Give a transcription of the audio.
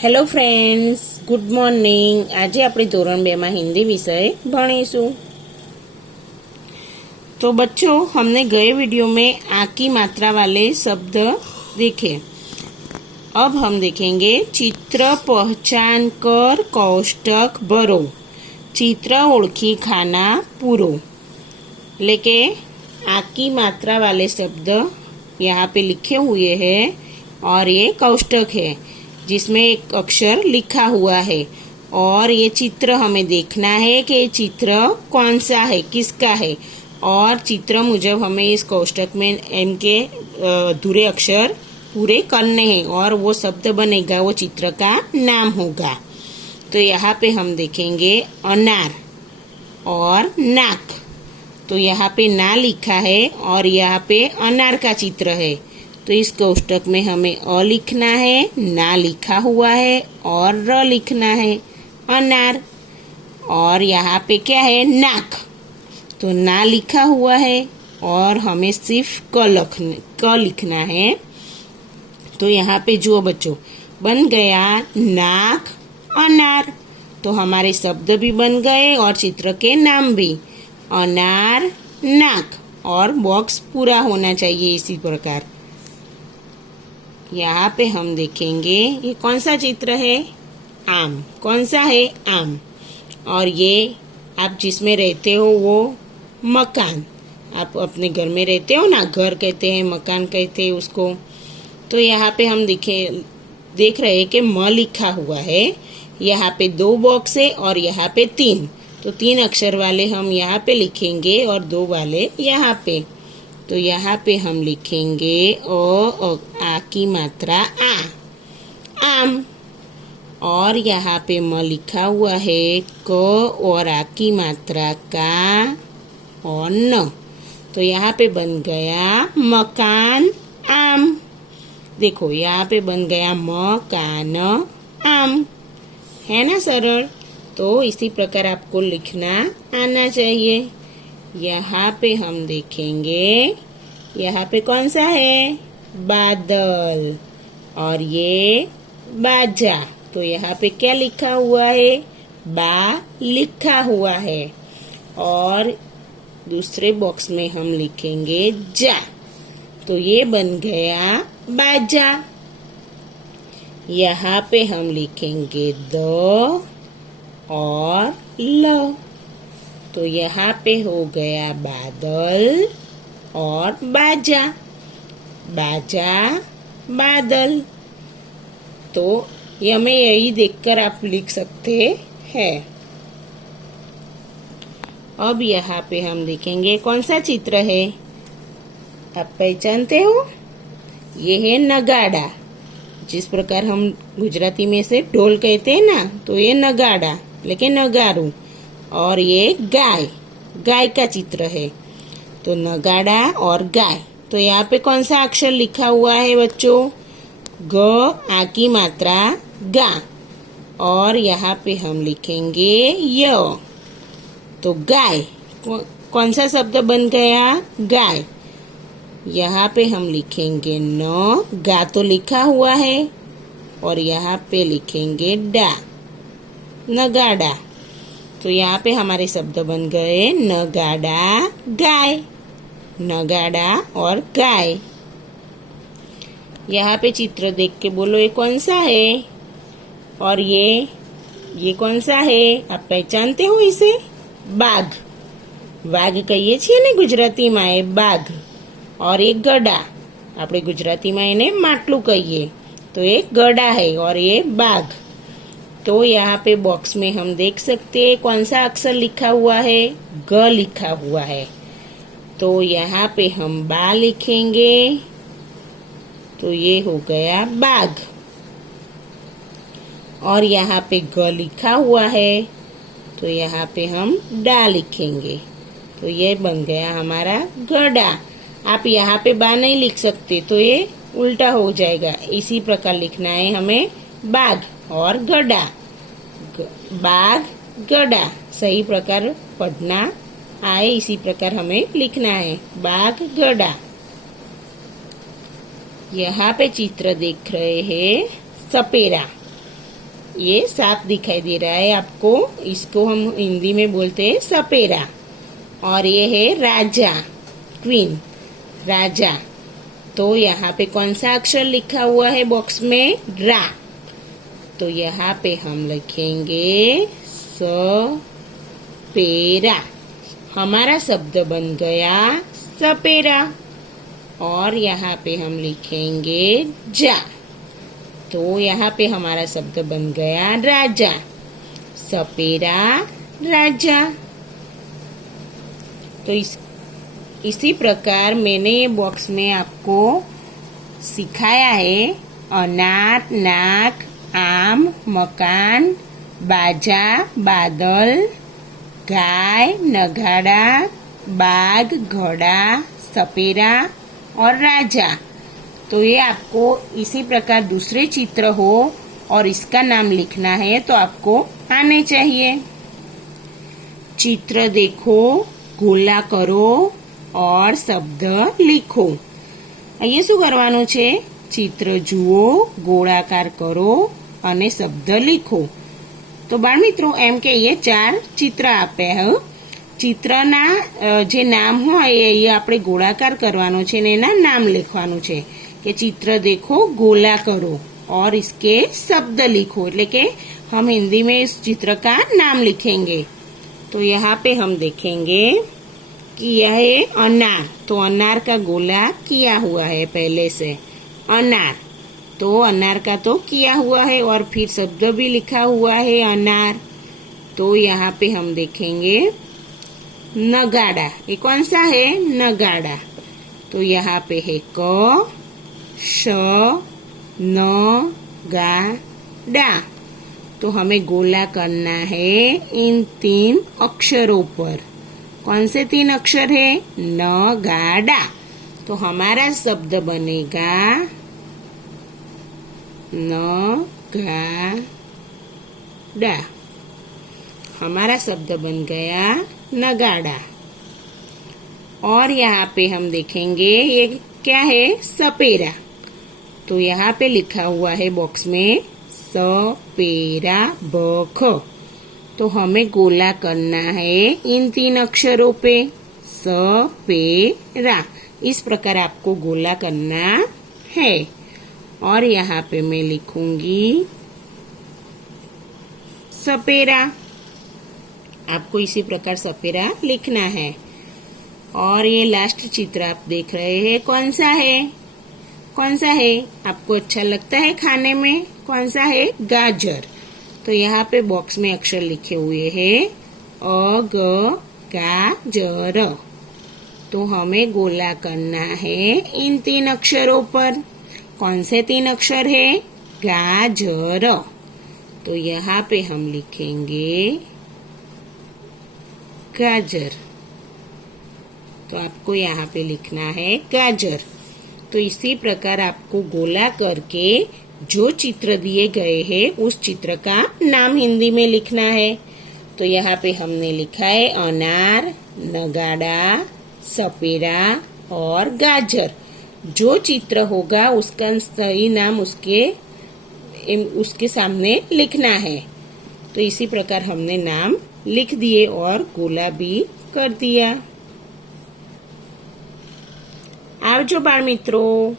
Hello friends, good morning. આજે આપણે ધોરણ 2 में हिंदी विषय भणीशुं। तो बच्चों, हमने गए वीडियो में आ की मात्रा वाले शब्द देखे। अब हम देखेंगे चित्र पहचान कर कोष्टक भरो, चित्र ओळखी खाना पूरो। लेके आ की मात्रा वाले शब्द यहाँ पे लिखे हुए हैं और ये कोष्टक है जिसमें एक अक्षर लिखा हुआ है और ये चित्र हमें देखना है कि ये चित्र कौन सा है, किसका है, और चित्र मुजब हमें इस कोष्टक में एम के अधूरे अक्षर पूरे करने हैं और वो शब्द बनेगा, वो चित्र का नाम होगा। तो यहाँ पे हम देखेंगे अनार और नाक। तो यहाँ पे ना लिखा है और यहाँ पे अनार का चित्र है। तो इस कोष्टक में हमें अ लिखना है, ना लिखा हुआ है और र लिखना है, अनार। और यहाँ पे क्या है, नाक। तो ना लिखा हुआ है और हमें सिर्फ क लिखना है। तो यहाँ पे जो बच्चों बन गया नाक अनार। तो हमारे शब्द भी बन गए और चित्र के नाम भी, अनार नाक। और बॉक्स पूरा होना चाहिए इसी प्रकार। यहाँ पे हम देखेंगे ये कौन सा चित्र है, आम। कौन सा है, आम। और ये आप जिसमें रहते हो वो मकान। आप अपने घर में रहते हो ना, घर कहते हैं, मकान कहते हैं उसको। तो यहाँ पे हम देख रहे हैं कि म लिखा हुआ है। यहाँ पे 2 बॉक्स है और यहाँ पे 3। तो 3 अक्षर वाले हम यहाँ पे लिखेंगे और 2 वाले यहाँ पे। तो यहाँ पे हम लिखेंगे आ की मात्रा आ, आम। और यहाँ पे म लिखा हुआ है क और आ की मात्रा का और न। तो यहाँ पे बन गया मकान आम। देखो यहाँ पे बन गया मकान आम, है ना सरल। तो इसी प्रकार आपको लिखना आना चाहिए। यहाँ पे हम देखेंगे, यहाँ पे कौन सा है, बादल। और ये बाजा। तो यहाँ पे क्या लिखा हुआ है, बा लिखा हुआ है। और दूसरे बॉक्स में हम लिखेंगे जा। तो ये बन गया बाजा। यहाँ पे हम लिखेंगे द और ल। तो यहाँ पे हो गया बादल और बाजा, बाजा बादल। तो ये हमें यही देखकर आप लिख सकते हैं। अब यहाँ पे हम देखेंगे कौन सा चित्र है, आप पहचानते हो, ये है नगाड़ा। जिस प्रकार हम गुजराती में से ढोल कहते हैं ना, तो ये नगाड़ा, लेकिन नगारू। और ये गाय, गाय का चित्र है। तो नगाड़ा और गाय। तो यहाँ पे कौन सा अक्षर लिखा हुआ है बच्चों, ग, आ की मात्रा गा। और यहाँ पे हम लिखेंगे य। तो गाय, कौन सा शब्द बन गया, गाय। यहाँ पे हम लिखेंगे न, गा तो लिखा हुआ है। और यहाँ पे लिखेंगे डा, नगाड़ा। तो यहाँ पे हमारे शब्द बन गए नगाड़ा गाय, नगाड़ा और गाय। यहाँ पे चित्र देख के बोलो ये कौन सा है। और ये कौन सा है, आप पहचानते हो इसे, बाघ। वाघ कहिए छे ने गुजराती में, ये बाघ। और एक गड़ा, આપણે ગુજરાતીમાં એને માટલું કહીએ। तो ये गड़ा है और ये बाघ। तो यहाँ पे बॉक्स में हम देख सकते हैं कौन सा अक्षर लिखा हुआ है, ग लिखा हुआ है। तो यहाँ पे हम बा लिखेंगे। तो ये हो गया बाघ। और यहाँ पे ग लिखा हुआ है, तो यहाँ पे हम डा लिखेंगे। तो ये बन गया हमारा गड़ा। आप यहाँ पे बा नहीं लिख सकते, तो ये उल्टा हो जाएगा। इसी प्रकार लिखना है हमें, बाघ और गड़ा, बाघ गड़ा। सही प्रकार पढ़ना आए, इसी प्रकार हमें लिखना है, बाघ गड़ा। यहाँ पे चित्र देख रहे हैं सपेरा। ये सांप दिखाई दे रहा है आपको, इसको हम हिंदी में बोलते हैं सपेरा। और ये है राजा, क्वीन, राजा। तो यहाँ पे कौन सा अक्षर लिखा हुआ है बॉक्स में? रा। तो यहाँ पे हम लिखेंगे सपेरा। हमारा शब्द बन गया सपेरा। और यहाँ पे हम लिखेंगे जा। तो यहाँ पे हमारा शब्द बन गया राजा। सपेरा, राजा। तो इसी प्रकार मैंने ये बॉक्स में आपको सिखाया है अनार, नाक, आम, मकान, बाजा, बादल, गाय, नगाड़ा, बाघ, घोड़ा, सपेरा और राजा। तो ये आपको इसी प्रकार दूसरे चित्र हो और इसका नाम लिखना है तो आपको आने चाहिए। चित्र देखो, गोला करो और शब्द लिखो। ये શું કરવાનું છે? ચિત્ર જુઓ, ગોળાકાર કરો અને શબ્દ લીખો। તો બાળમિત્રો એમ કે એ 4 ચિત્ર આપ્યા હે। ચિત્રના જે નામ હોય એ આપણે ગોળાકાર કરવાનો છે ને એના નામ લખવાનું છે કે चित्र देखो, गोला करो और इसके शब्द लिखो। એટલે કે हम हिंदी में इस चित्र का नाम लिखेंगे। तो यहाँ पे हम देखेंगे कि यह है अनार। तो अनार का गोला किया हुआ है पहले से, अनार। तो अनार का तो किया हुआ है और फिर शब्द भी लिखा हुआ है अनार। तो यहाँ पे हम देखेंगे नगाड़ा। ये कौन सा है? नगाड़ा। तो यहाँ पे है क, श, न, गा, डा। तो हमें गोला करना है इन 3 अक्षरों पर। कौन से 3 अक्षर है? न, गा, डा। तो हमारा शब्द बनेगा न, गा, डा। हमारा शब्द बन गया नगाड़ा। और यहाँ पे हम देखेंगे ये क्या है? सपेरा। तो यहाँ पे लिखा हुआ है बॉक्स में सपेरा बख। तो हमें गोला करना है इन 3 अक्षरों पे, सपेरा। इस प्रकार आपको गोला करना है। और यहाँ पे मैं लिखूंगी सपेरा। आपको इसी प्रकार सपेरा लिखना है। और ये लास्ट चित्र आप देख रहे हैं, कौन सा है? कौन सा है? आपको अच्छा लगता है खाने में? कौन सा है? गाजर। तो यहाँ पे बॉक्स में अक्षर लिखे हुए हैं अ, ग, गा, जर। तो हमें गोला करना है इन 3 अक्षरों पर। कौन से 3 अक्षर है? गाजर। तो यहाँ पे हम लिखेंगे गाजर। तो आपको यहाँ पे लिखना है गाजर। तो इसी प्रकार आपको गोला करके जो चित्र दिए गए हैं उस चित्र का नाम हिंदी में लिखना है। तो यहाँ पे हमने लिखा है अनार, नगाड़ा, सपेरा और गाजर। जो चित्र होगा उसका सही नाम उसके सामने लिखना है। तो इसी प्रकार हमने नाम लिख दिए और गोला भी कर दिया। आवजो बाळ मित्रों।